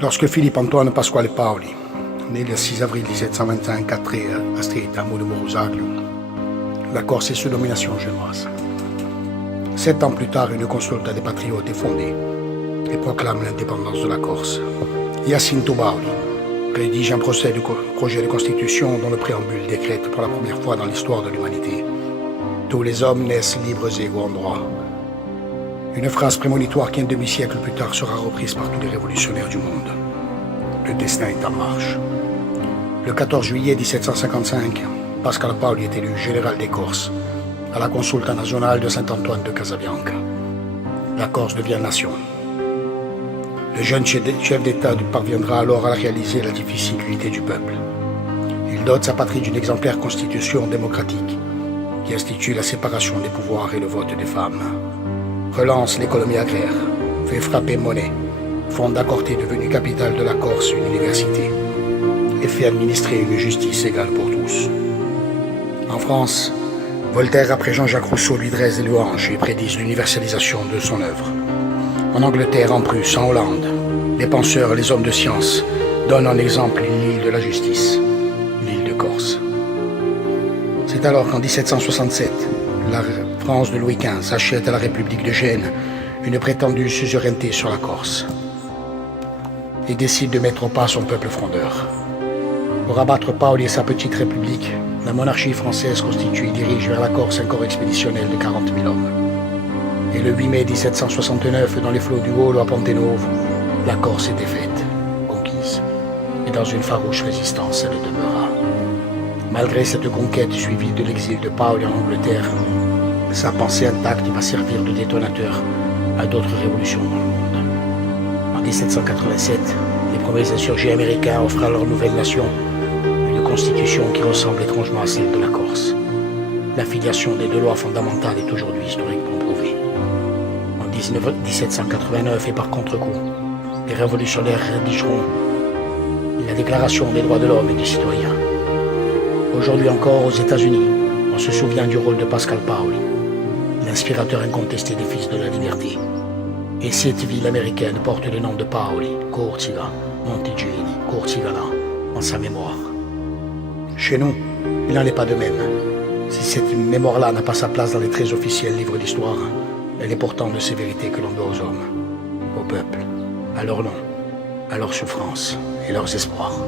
Lorsque Philippe Antoine Pasquale Paoli, né le 6 avril 1725 à Stretta, à Morosaglio, la Corse est sous domination génoise. 7 ans plus tard, une consulta des patriotes est fondée et proclame l'indépendance de la Corse. Jacinto Paoli rédige un projet de constitution dont le préambule décrète pour la première fois dans l'histoire de l'humanité: tous les hommes naissent libres et égaux en droit. Une phrase prémonitoire qui, un demi-siècle plus tard, sera reprise par tous les révolutionnaires du monde. Le destin est en marche. Le 14 juillet 1755, Pasquale Paoli est élu général des Corses à la consulta nazionale de Saint-Antoine de Casabianca. La Corse devient nation. Le jeune chef d'État parviendra alors à réaliser la difficile unité du peuple. Il dote sa patrie d'une exemplaire constitution démocratique qui institue la séparation des pouvoirs et le vote des femmes, relance l'économie agraire, fait frapper monnaie, fonde à Corte, devenue capitale de la Corse, une université, et fait administrer une justice égale pour tous. En France, Voltaire, après Jean-Jacques Rousseau, lui dresse des louanges et prédise l'universalisation de son œuvre. En Angleterre, en Prusse, en Hollande, les penseurs et les hommes de science donnent en exemple l'île de la justice, l'île de Corse. C'est alors qu'en 1767, la France de Louis XV achète à la République de Gênes une prétendue suzeraineté sur la Corse et décide de mettre au pas son peuple frondeur. Pour abattre Paoli et sa petite république, la monarchie française constituée dirige vers la Corse un corps expéditionnel de 40 000 hommes. Et le 8 mai 1769, dans les flots du Golo à Ponte Novo, la Corse est défaite, conquise. Et dans une farouche résistance, elle demeura. Malgré cette conquête suivie de l'exil de Paoli en Angleterre, sa pensée intacte va servir de détonateur à d'autres révolutions dans le monde. En 1787, les premiers insurgés américains offrent à leur nouvelle nation une constitution qui ressemble étrangement à celle de la Corse. L'affiliation des deux lois fondamentales est aujourd'hui historiquement prouvée. En 1789, et par contre-coup, les révolutionnaires rédigeront la Déclaration des droits de l'homme et du citoyen. Aujourd'hui encore, aux États-Unis, on se souvient du rôle de Pasquale Paoli, l'inspirateur incontesté des Fils de la Liberté. Et cette ville américaine porte le nom de Paoli, Corsica, Montigeni, Corsigana, en sa mémoire. Chez nous, il n'en est pas de même. Si cette mémoire-là n'a pas sa place dans les très officiels livres d'histoire, elle est pourtant de ces vérités que l'on doit aux hommes, au peuple, à leur nom, à leurs souffrances et leurs espoirs.